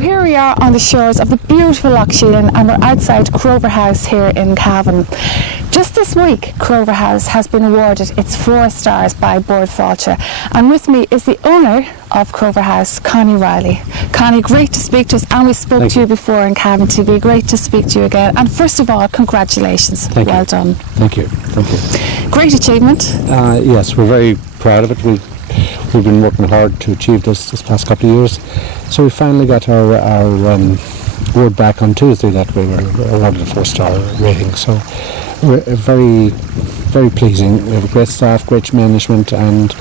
here we are on the shores of the beautiful Loch Sheelin, and we're outside Crover House here in Cavan. Just this week, Crover House has been awarded its 4 stars by Board Fáilte, and with me is the owner of Crover House, Connie O'Reilly. Connie, great to speak to us, and we spoke to you before in Cavan TV. Great to speak to you again, and first of all, congratulations. Well done. Thank you. Thank you. Great achievement. Yes, we're very proud of it. We've been working hard to achieve this past couple of years. So we finally got our word back on Tuesday that we were awarded a 4-star rating. So we're very, very pleasing. We have great staff, great management, and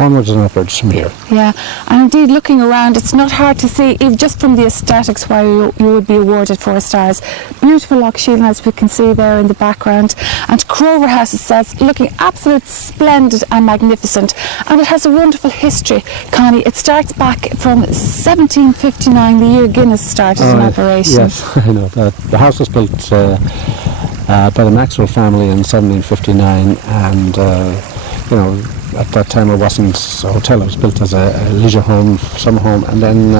onwards and upwards from here. Yeah, and indeed looking around, it's not hard to see, even just from the aesthetics, why you would be awarded 4 stars. Beautiful Loch Sheelin, as we can see there in the background, and Crover House itself looking absolutely splendid and magnificent, and it has a wonderful history. Connie, it starts back from 1759, the year Guinness started in operation. Yes, I know. The house was built by the Maxwells family in 1759, and at that time it wasn't a hotel, it was built as a leisure home, summer home, and then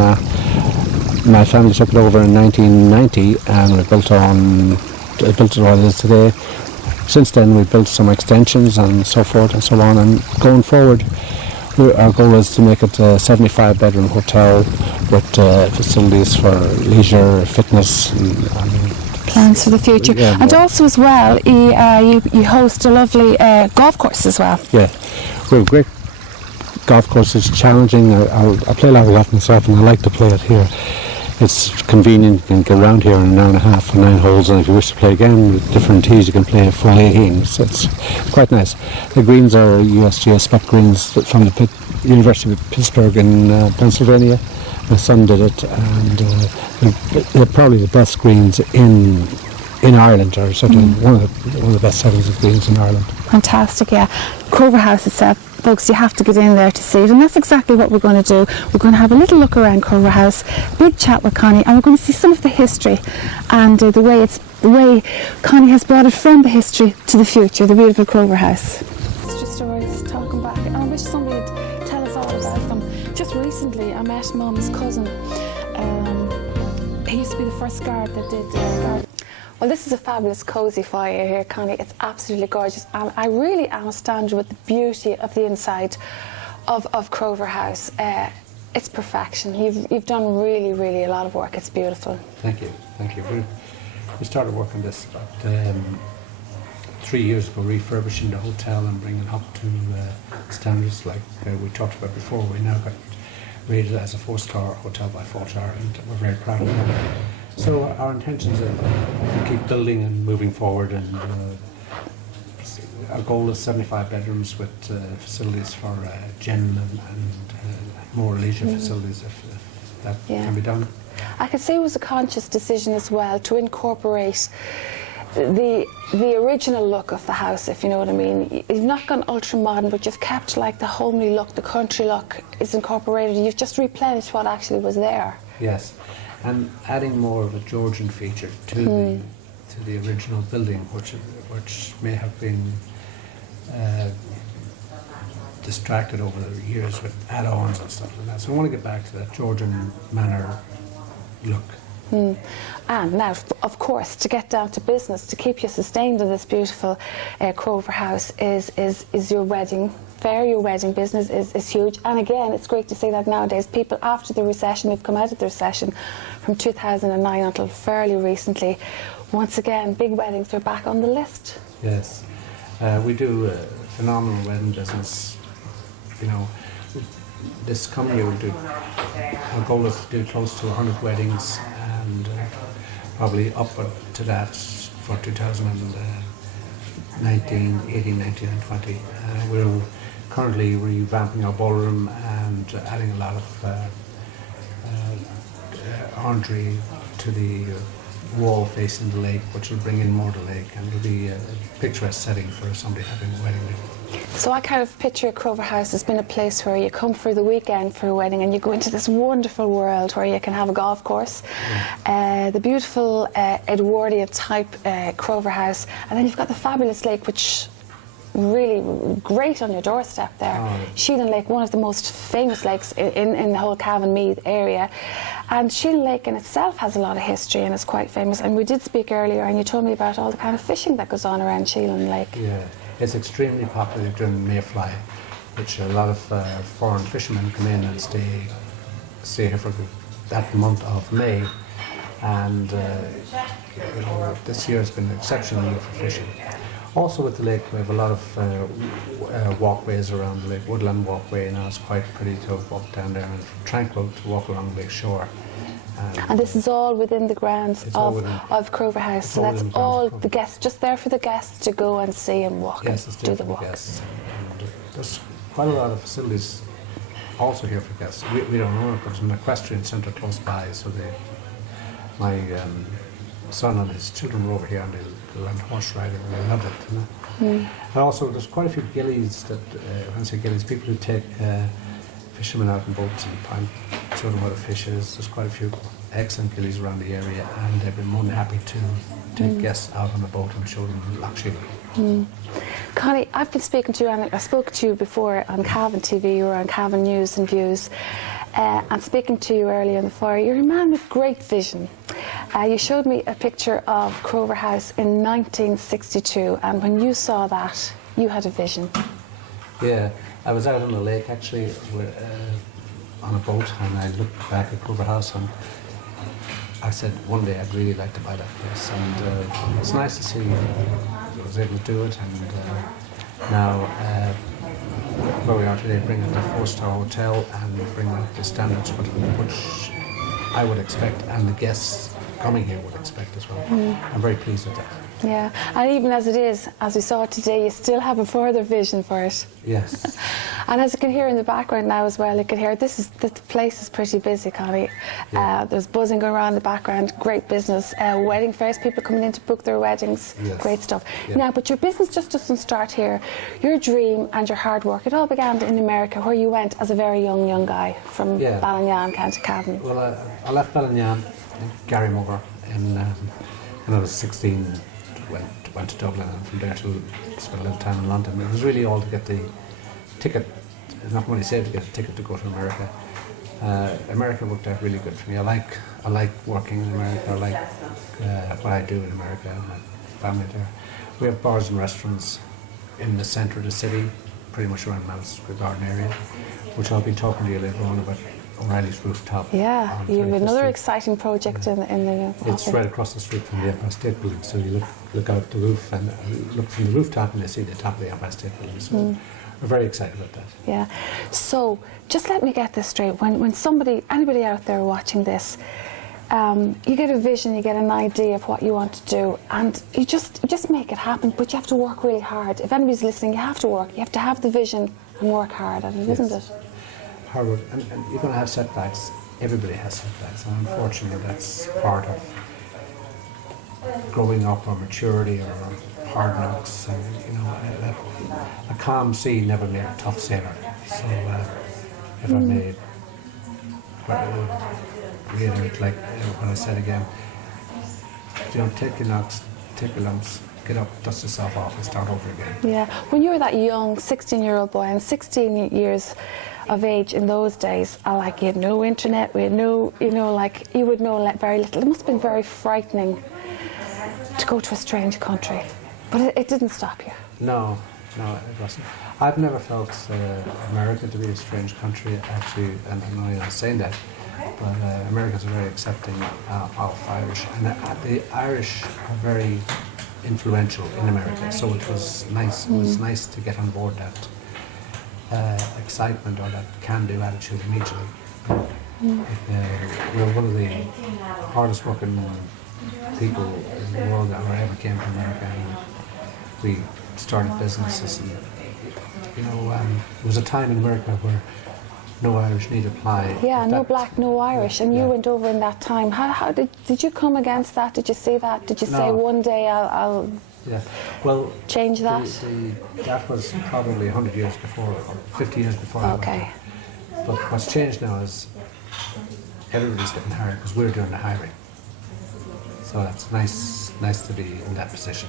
my family took it over in 1990 and we built it what it is today. Since then we've built some extensions and so forth and so on, and going forward our goal is to make it a 75-bedroom hotel with facilities for leisure, fitness, and plans for the future. Yeah, and also as well, you host a lovely golf course as well. Yeah, we have a great golf course. It's challenging. I play a lot of golf myself, and I like to play it here. It's convenient. You can get around here in an hour and a half for 9 holes, and if you wish to play again with different tees, you can play a full 18. So it's quite nice. The greens are USGS spec greens from the University of Pittsburgh in Pennsylvania. My son did it, and they're probably the best greens in Ireland, or certainly one of the best settings of greens in Ireland. Fantastic, yeah. Crover House itself, folks, you have to get in there to see it, and that's exactly what we're going to do. We're going to have a little look around Crover House, big chat with Connie, and we're going to see some of the history and the way Connie has brought it from the history to the future, the beautiful Crover House. History stories, talking back, and I wish somebody would tell us all about them. Just recently, I met Mum's cousin. He used to be the first guard that did guard. Well, this is a fabulous cosy foyer here, Connie. It's absolutely gorgeous, and I really am astounded with the beauty of the inside of Crover House. It's perfection. You've done really, really a lot of work. It's beautiful. Thank you. Thank you. We started work on this about 3 years ago, refurbishing the hotel and bringing it up to standards like we talked about before. We now got rated as a 4-star hotel by Fáilte, and we're very proud of that. So our intentions are to keep building and moving forward, and our goal is 75 bedrooms with facilities for gym and more leisure facilities if that can be done. I could say it was a conscious decision as well to incorporate the original look of the house, if you know what I mean. You've not gone ultra modern, but you've kept like the homely look, the country look is incorporated. You've just replenished what actually was there. Yes, and adding more of a Georgian feature to the original building, which may have been distracted over the years with add-ons and stuff like that. So I want to get back to that Georgian manor look. And now, of course, to get down to business, to keep you sustained in this beautiful Crover House is your wedding fair. Your wedding business is huge, and again, it's great to see that nowadays people, after the recession, we've come out of the recession from 2009 until fairly recently, once again, big weddings are back on the list. Yes, we do a phenomenal wedding business. This coming year our goal is to do close to 100 weddings, and probably up to that for 2019, 18, 19 and 20. We're currently revamping our ballroom and adding a lot of orangery to the wall facing the lake, which will bring in more to the lake, and will be a picturesque setting for somebody having a wedding. So I kind of picture Crover House as being a place where you come for the weekend for a wedding and you go into this wonderful world where you can have a golf course, the beautiful Edwardian type Crover House, and then you've got the fabulous lake, which really great on your doorstep there. Sheelan Lake, one of the most famous lakes in the whole Cavan Meath area. And Sheelan Lake in itself has a lot of history and is quite famous. And we did speak earlier, and you told me about all the kind of fishing that goes on around Sheelan Lake. Yeah, it's extremely popular during Mayfly, which a lot of foreign fishermen come in and stay here for that month of May. And this year has been an exceptional year for fishing. Also with the lake, we have a lot of walkways around the lake. Woodland walkway now is quite pretty to walk down there, and tranquil to walk along the lake shore. And this is all within the grounds of Crover House. So that's all the guests, just there for the guests to go and see and walk and do the walk. Guests. And there's quite a lot of facilities also here for guests. We don't know it, but there's an equestrian centre close by, so my son and his children were over here and they went horse riding and they loved it. You know? And also there's quite a few gillies that, when I say gillies, people who take fishermen out in boats and show them how to fish is. There's quite a few excellent gillies around the area, and they've been more than happy to take guests out on a boat and show them Loch Sheelan. Connie, I've been speaking to you, and I spoke to you before on Cavan TV or on Cavan News and Views, and speaking to you earlier in the fire. You're a man with great vision. You showed me a picture of Crover House in 1962, and when you saw that, you had a vision. Yeah, I was out on the lake actually on a boat, and I looked back at Crover House and I said one day I'd really like to buy that place, and it's nice to see I was able to do it. And now where we are today, bring it to a 4-star hotel and bring it to standards which I would expect, and the guests coming here would expect as well. I'm very pleased with that. Yeah, and even as it is, as we saw today, you still have a further vision for it. Yes. And as you can hear in the background now as well, you can hear the place is pretty busy, Connie. Yeah. There's buzzing going around in the background, great business. Wedding fairs, people coming in to book their weddings, great stuff. Yeah. Now, but your business just doesn't start here. Your dream and your hard work, it all began in America, where you went as a very young guy from Ballinyan, County Cavan. Well, I left Ballinyan, Gary Moore, when I was 16. Went to Dublin, and from there to spend a little time in London. It was really all to get the ticket, not money saved to get a ticket to go to America. America worked out really good for me. I like working in America. I like what I do in America. My family there. We have bars and restaurants in the centre of the city, pretty much around Mountnugent Garden area, which I'll be talking to you later on about. O'Reilly's rooftop. Yeah, you have another Street. exciting project in the It's right across the street from the Empire State Building, so you look out the roof and look from the rooftop and you see the top of the Empire State Building. So we're very excited about that. Yeah. So just let me get this straight. When anybody out there watching this, you get a vision, you get an idea of what you want to do, and you just make it happen. But you have to work really hard. If anybody's listening, you have to work. You have to have the vision and work hard at it, isn't it? Hard work, and you're going to have setbacks. Everybody has setbacks, and unfortunately that's part of growing up or maturity or hard knocks. And a calm sea never made a tough sailor. So if I may reiterate, like what I said again, take your knocks, take your lumps, get up, dust yourself off, and start over again. Yeah, when you were that young 16-year-old boy, and 16 years of age in those days, you had no internet, we had no, you would know very little. It must have been very frightening to go to a strange country, but it didn't stop you. No, it wasn't. I've never felt America to be a strange country, actually, and I'm not even saying that, but Americans are very accepting of Irish, and the Irish are very influential in America, so it was nice. It was nice to get on board that excitement or that can-do attitude immediately. We're one of the hardest working people in the world that ever came to America, and we started businesses, and there was a time in America where no Irish need apply. Yeah, no black, no Irish, and you went over in that time. How did you come against that? Did you see that? Did you say one day I'll change that? That was probably 100 years before, or 50 years before. Okay. But what's changed now is everybody's getting hired because we're doing the hiring. So it's nice to be in that position.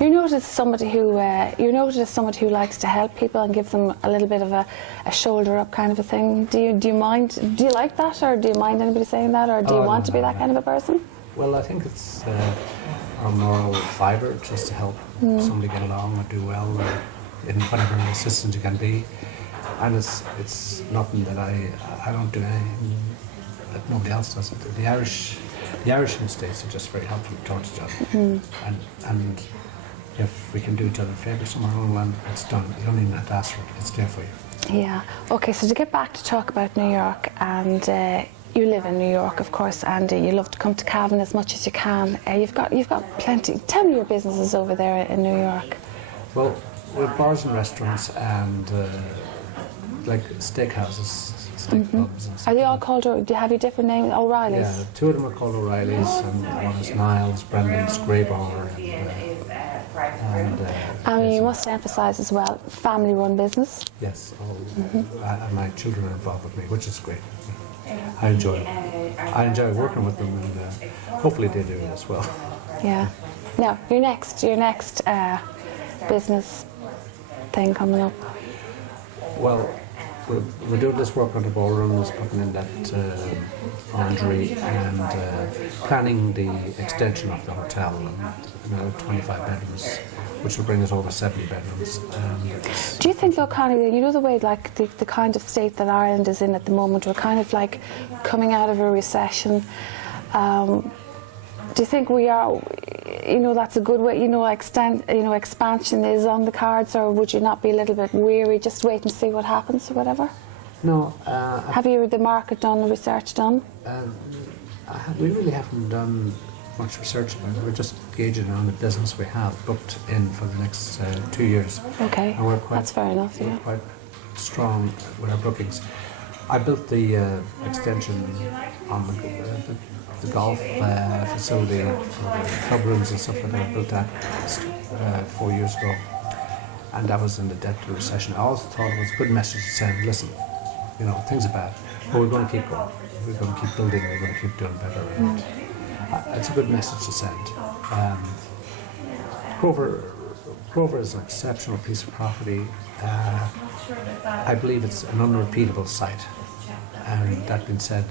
You're noted as somebody who likes to help people and give them a little bit of a shoulder up kind of a thing. Do you mind? Do you like that, or do you mind anybody saying that, or do you want to be that kind of a person? Well, I think it's our moral fibre just to help somebody get along or do well, or in whatever assistance you can be. And it's nothing that I don't do anything that nobody else does. The Irish in the States are just very helpful towards each other. And if we can do each other a favour somewhere in Ireland, it's done. You don't even have to ask for it. It's there for you. Yeah. Okay, so to get back to talk about New York, and you live in New York, of course, and you love to come to Cavan as much as you can. You've got plenty. Tell me your businesses over there in New York. Well, we're bars and restaurants and like steakhouses, steak pubs. And Are they all called? Do you have your different names? O'Reilly's. Yeah, two of them are called O'Reilly's, and one is Niles, Brendan's, Grey Bar, and you must emphasise as well, family-run business. Yes, and my children are involved with me, which is great. I enjoy it. I enjoy working with them, and hopefully they do as well. Yeah. Now, your next business thing coming up. Well, we're doing this work on the ballrooms, putting in that orangery, and planning the extension of the hotel, and another 25 bedrooms, which will bring us over 70 bedrooms. Do you think, though, Connie, you know the way, like the kind of state that Ireland is in at the moment, we're kind of like coming out of a recession. Do you think we are, that's a good way, expansion is on the cards, or would you not be a little bit weary, just wait and see what happens or whatever? No. Have you the market done, the research done? We really haven't done much research about it. We're just gauging on the business we have booked in for the next 2 years. Okay, and that's fair enough, we're quite strong with our bookings. I built the extension on the golf facility for the club rooms and stuff like that. I built that 4 years ago, and that was in the depth of the recession. I also thought it was a good message to say, listen, things are bad, but we're going to keep going. We're going to keep building. We're going to keep doing better. And it's a good message to send. Crover is an exceptional piece of property. I believe it's an unrepeatable site, and that being said,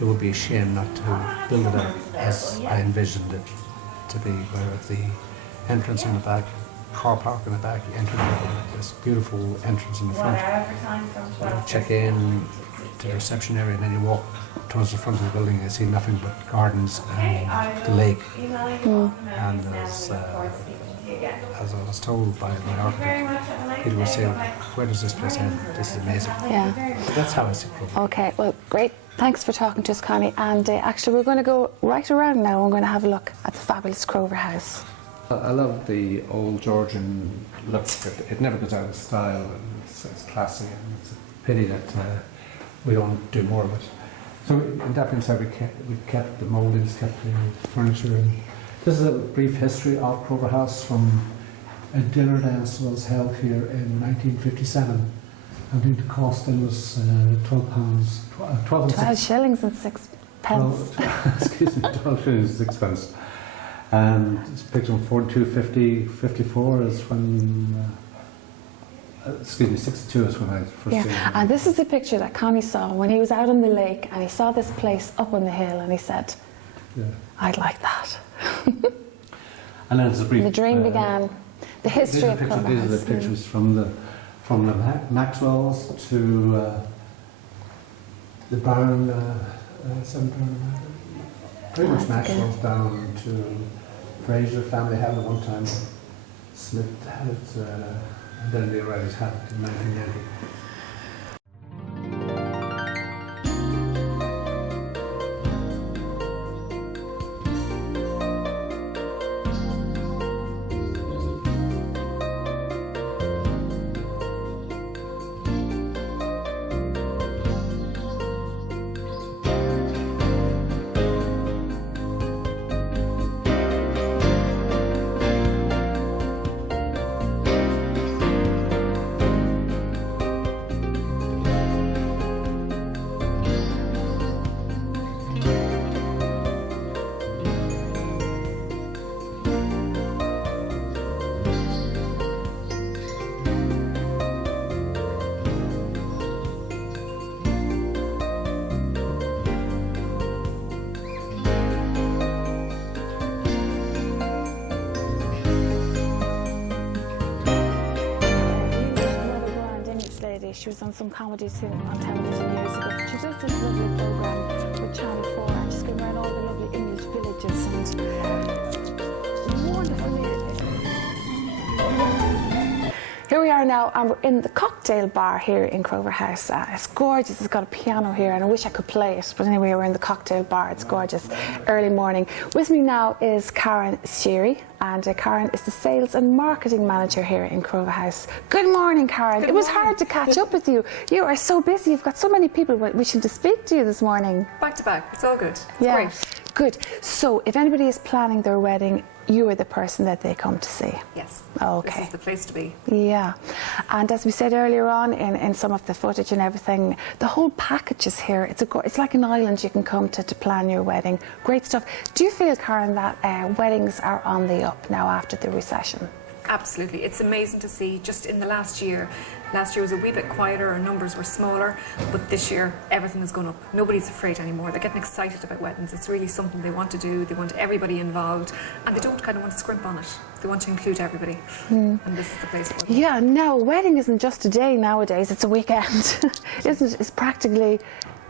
it would be a shame not to build it out as I envisioned it to be, where the entrance in the back, car park in the back, you enter this beautiful entrance in the front, check in to the reception area, and then you walk towards the front of the building, you see nothing but gardens and the lake. And as I was told by my architect, he was saying, where does this place end? This is amazing. Yeah. So that's how I see Crover. Okay, well, great. Thanks for talking to us, Connie. And actually, we're going to go right around now. We're going to have a look at the fabulous Crover House. I love the old Georgian look. It never goes out of style, and it's classy, and it's a pity that we don't do more of it. So in that being said, we kept the mouldings, kept the furniture. And this is a brief history of Crover House from a dinner dance was held here in 1957. I think the cost then was £12. 12 shillings and 6 pence. 12 shillings and 6 pence. And it's picture on 42, 54 is when, 62 is when I first seen it. And this is the picture that Connie saw when he was out on the lake and he saw this place up on the hill and he said, I'd like that. And then it's a brief... The dream began. The history of Crover House. These are the pictures from the Maxwells to the Baron, pretty much Maxwells down to Fraser family had it one time. Smith had it, and then the O'Reillys had it in 1990. lady. She was on some comedy thing on television years ago. She does this lovely programme with Channel 4 and she's going around all the lovely English villages and wonderful. Here we are now, and we're in the cocktail bar here in Crover House. It's gorgeous. It's got a piano here, and I wish I could play it. But anyway, we're in the cocktail bar. It's gorgeous. Early morning. With me now is Karen Sheary, and Karen is the sales and marketing manager here in Crover House. Good morning, Karen. It was hard to catch up with you. You are so busy. You've got so many people wishing to speak to you this morning. Back to back. It's all good. It's yeah. great. Good. So, if anybody is planning their wedding, you are the person that they come to see. Yes. Okay. This is the place to be. Yeah. And as we said earlier on in some of the footage and everything, the whole package is here. It's like an island you can come to plan your wedding. Great stuff. Do you feel, Karen, that weddings are on the up now after the recession? Absolutely. It's amazing to see just in the last year. Last year was a wee bit quieter, our numbers were smaller, but this year everything has gone up. Nobody's afraid anymore. They're getting excited about weddings. It's really something they want to do. They want everybody involved, and they don't kind of want to scrimp on it. They want to include everybody, and this is the place for them. Yeah, no, a wedding isn't just a day nowadays, it's a weekend. Isn't it? It's practically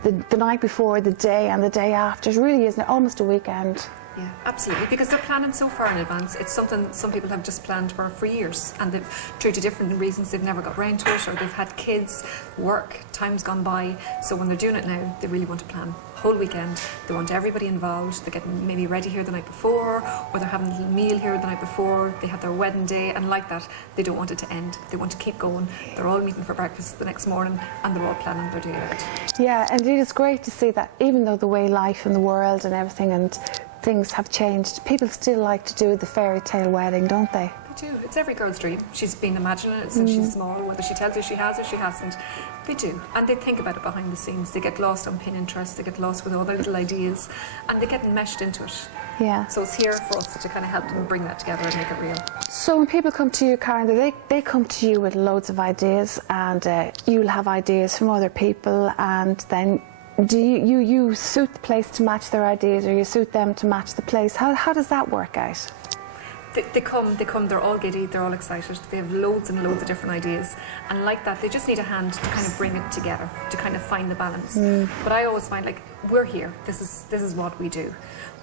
the night before, the day and the day after. It really isn't almost a weekend. Yeah, absolutely, because they're planning so far in advance. It's something some people have just planned for years, and they've, due to different reasons, they've never got round to it, or they've had kids, work, time's gone by. So when they're doing it now, they really want to plan whole weekend. They want everybody involved. They're getting maybe ready here the night before, or they're having a little meal here the night before. They have their wedding day, and like that, they don't want it to end. They want to keep going. They're all meeting for breakfast the next morning, and they're all planning their day out. Yeah, and it is great to see that even though the way life and the world and everything and things have changed, people still like to do the fairy tale wedding, don't they? They do. It's every girl's dream. She's been imagining it since she's small, whether she tells you she has or she hasn't. They do. And they think about it behind the scenes. They get lost on Pinterest, they get lost with all their little ideas, and they get enmeshed into it. Yeah. So it's here for us to kind of help them bring that together and make it real. So when people come to you, Karen, they come to you with loads of ideas, and you'll have ideas from other people, and then do you suit the place to match their ideas, or you suit them to match the place? How does that work out? They come, they're all giddy, they're all excited. They have loads and loads of different ideas. And like that, they just need a hand to kind of bring it together, to kind of find the balance. But I always find, like, we're here, this is what we do.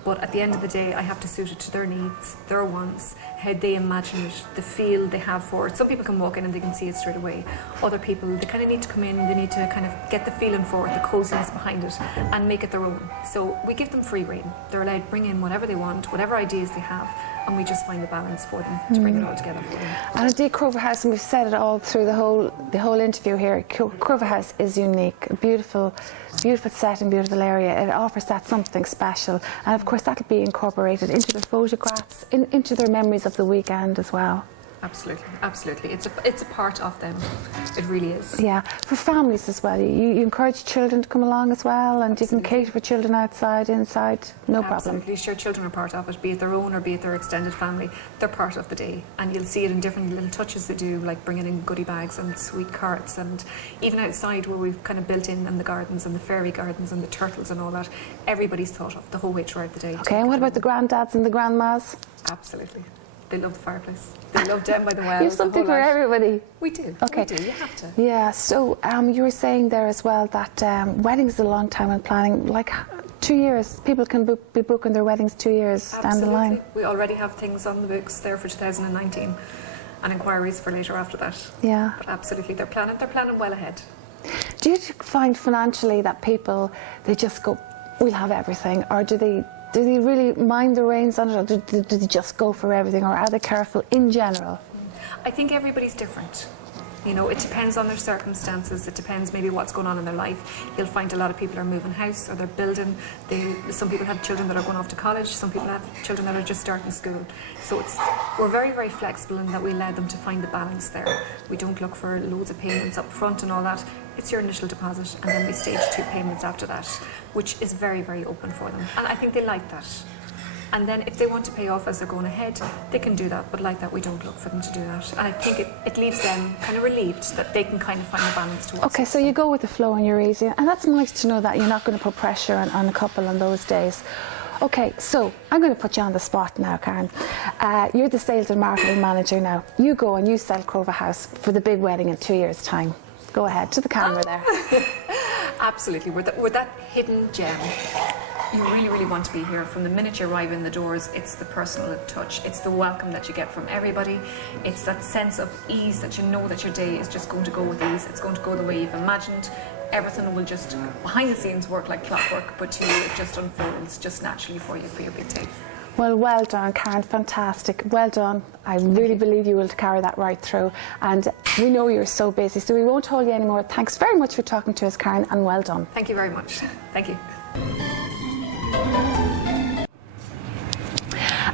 But at the end of the day, I have to suit it to their needs, their wants, how they imagine it, the feel they have for it. Some people can walk in and they can see it straight away. Other people, they kind of need to come in, they need to kind of get the feeling for it, the coziness behind it, and make it their own. So we give them free rein. They're allowed to bring in whatever they want, whatever ideas they have, and we just find the balance for them to bring it all together for them. And indeed, Crover House, and we've said it all through the whole interview here, Crover House is unique, a beautiful setting, beautiful area. It offers that something special, and of course that'll be incorporated into their photographs, into their memories of the weekend as well. Absolutely, absolutely. It's a part of them. It really is. Yeah, for families as well. You encourage children to come along as well, and Absolutely. you can cater for children outside, inside, no problem. Absolutely, sure, children are part of it, be it their own or be it their extended family. They're part of the day, and you'll see it in different little touches they do, like bringing in goodie bags and sweet carts, and even outside where we've kind of built in the gardens and the fairy gardens and the turtles and all that. Everybody's thought of the whole way throughout the day. Okay, and what about the granddads and the grandmas? Absolutely. They love the fireplace. They love down by the well. You have something for everybody. We do. Okay. We do. You have to. Yeah, so you were saying there as well that weddings is a long time in planning, like 2 years. People can be booking their weddings 2 years down the line. We already have things on the books there for 2019 and inquiries for later after that. Yeah. But absolutely, they're planning well ahead. Do you find financially that people, they just go, we'll have everything, or do they really mind the reins on it, or do they just go for everything, or are they careful in general? I think everybody's different. You know, it depends on their circumstances. It depends maybe what's going on in their life. You'll find a lot of people are moving house or they're building. Some people have children that are going off to college. Some people have children that are just starting school. So we're very, very flexible in that we allow them to find the balance there. We don't look for loads of payments up front and all that. It's your initial deposit, and then we stage 2 payments after that, which is very, very open for them. And I think they like that. And then if they want to pay off as they're going ahead, they can do that. But like that, we don't look for them to do that. And I think it leaves them kind of relieved that they can kind of find a balance to it. Okay, so you go with the flow and you're easy. And that's nice to know that you're not going to put pressure on a couple on those days. Okay, so I'm going to put you on the spot now, Karen. You're the sales and marketing manager now. You go and you sell Crover House for the big wedding in 2 years' time. Go ahead, to the camera there. Absolutely, we're that hidden gem. You really, really want to be here. From the minute you arrive in the doors, it's the personal touch, it's the welcome that you get from everybody, it's that sense of ease that you know that your day is just going to go with ease, it's going to go the way you've imagined. Everything will just, behind the scenes, work like clockwork, but to you it just unfolds just naturally for you for your big day. Well done, Karen, fantastic. Well done. I really believe you will carry that right through. And we know you're so busy, so we won't hold you anymore. Thanks very much for talking to us, Karen, and well done. Thank you very much. Thank you.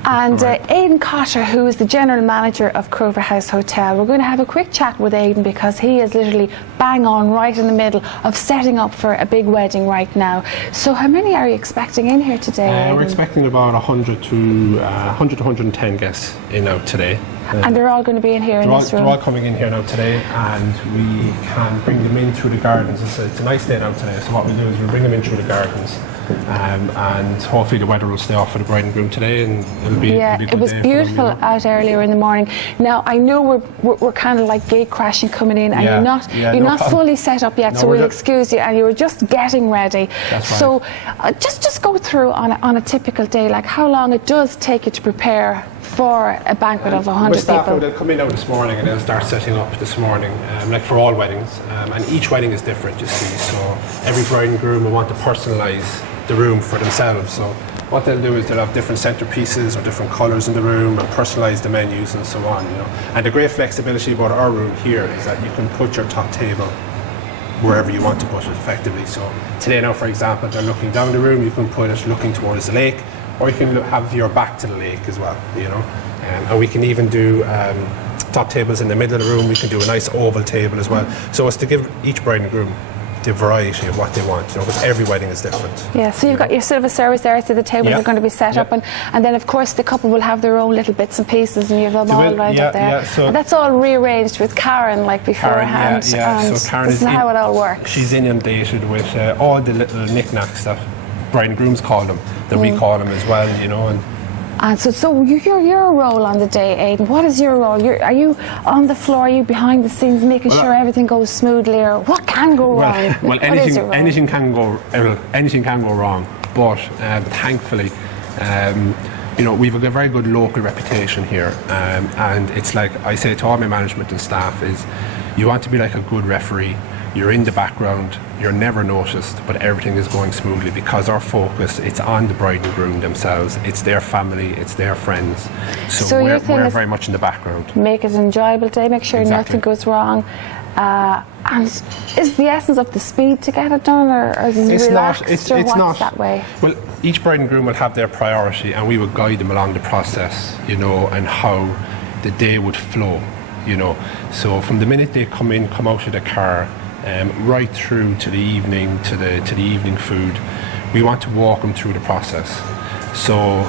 And Aidan Cotter, who is the General Manager of Crover House Hotel, we're going to have a quick chat with Aidan because he is literally bang on right in the middle of setting up for a big wedding right now. So how many are you expecting in here today? We're expecting about 100 to 110 guests in out today. And they're all going to be in here in this room? They're all coming in here now today, and we can bring them in through the gardens. It's a nice day out today, so what we'll do is we'll bring them in through the gardens. And hopefully the weather will stay off for the bride and groom today, and it'll be a good it was day beautiful for them, out earlier in the morning. Now I know we're kind of like gate crashing coming in, and you're not fully set up yet, so we'll excuse you. And you were just getting ready. That's right. So just go through on a typical day, like how long it does take you to prepare for a banquet of 100 people. They'll come in out this morning and they'll start setting up this morning, like for all weddings, and each wedding is different, you see. So every bride and groom will want to personalise the room for themselves. So what they'll do is they'll have different centerpieces or different colours in the room and personalise the menus and so on. And the great flexibility about our room here is that you can put your top table wherever you want to put it effectively. So today now, for example, they're looking down the room, you can put it looking towards the lake, or you can have your back to the lake as well, and we can even do top tables in the middle of the room. We can do a nice oval table as well. So it's to give each bride and groom the variety of what they want, because every wedding is different. Yeah, so you've got your silver service there, so the tables are going to be set up, and then of course the couple will have their own little bits and pieces, and you have them all right up there. So and that's all rearranged with Karen, like beforehand. And so Karen this is how it all works. She's inundated with all the little knickknacks that bride and grooms call them, that we call them as well, And so your role on the day, Aidan, what is your role? Are you on the floor, are you behind the scenes making sure everything goes smoothly, or what can go wrong? Well, anything can go wrong, but thankfully, we've a very good local reputation here, and it's like I say to all my management and staff is, you want to be like a good referee. You're in the background, you're never noticed, but everything is going smoothly because our focus, it's on the bride and groom themselves, it's their family, it's their friends. So we're very much in the background. Make it an enjoyable day, make sure nothing goes wrong. And is the essence of the speed to get it done, or is it relaxed, or what's that way? Well, each bride and groom will have their priority, and we will guide them along the process, and how the day would flow, So from the minute they come out of the car, right through to the evening, to the evening food, we want to walk them through the process. So,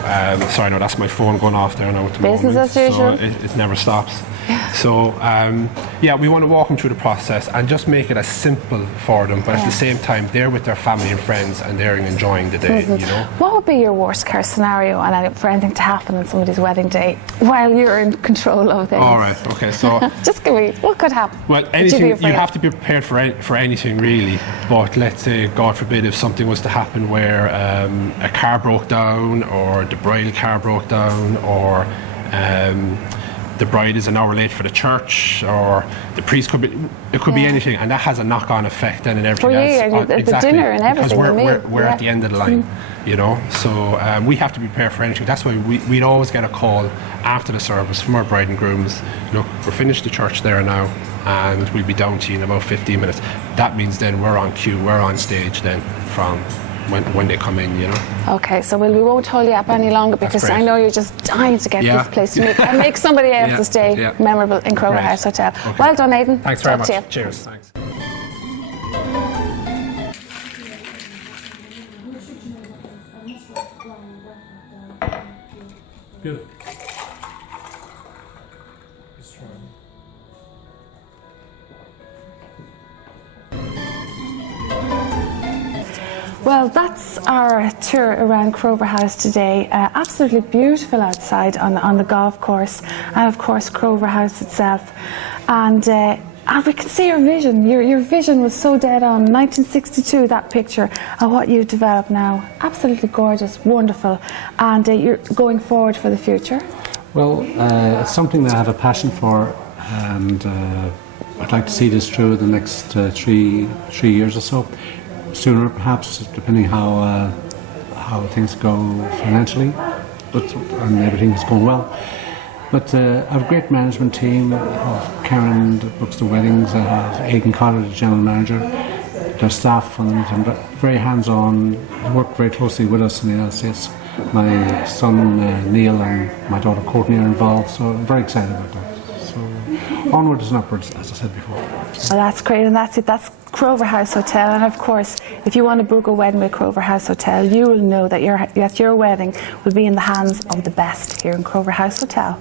sorry, no, that's my phone going off there now at the moment. Business as usual. So it never stops. So, we want to walk them through the process and just make it as simple for them, but at the same time, they're with their family and friends and they're enjoying the day, What would be your worst case scenario for anything to happen on somebody's wedding day while you're in control of things? All right, okay, so... Just give me, what could happen? Well, anything, you have to be prepared for anything, really, but let's say, God forbid, if something was to happen where a car broke down, or the bridal car broke down, or the bride is an hour late for the church, or the priest could be anything, and that has a knock-on effect then and everything else. For you, the dinner and everything. Because we're at the end of the line, so we have to be prepared for anything. That's why we'd always get a call after the service from our bride and grooms. Look, we're finished the church there now, and we'll be down to you in about 15 minutes. That means then we're on cue, we're on stage then from when they come in, Okay, so we won't hold you up any longer, because I know you're just dying to get this place to make somebody else's day memorable in Crover House Hotel. Okay. Well done, Aidan. Thanks very much. Cheers. Thanks. Good. Well, that's our tour around Crover House today. Absolutely beautiful outside on the golf course, and of course Crover House itself. And And we can see your vision. Your vision was so dead on. 1962, that picture, and what you've developed now. Absolutely gorgeous, wonderful. And you're going forward for the future. Well, it's something that I have a passion for, and I'd like to see this through the next 3 years or so. Sooner, perhaps, depending how things go financially, and everything is going well. But I have a great management team of Karen that books the weddings. I have Aidan Cotter, the general manager. Their staff and very hands-on. They work very closely with us in the United States. My son Neil and my daughter Courtney are involved, so I'm very excited about that. So onwards and upwards, as I said before. Well, that's great, and that's it. That's Crover House Hotel, and of course, if you want to book a wedding with Crover House Hotel, you will know that your wedding will be in the hands of the best here in Crover House Hotel.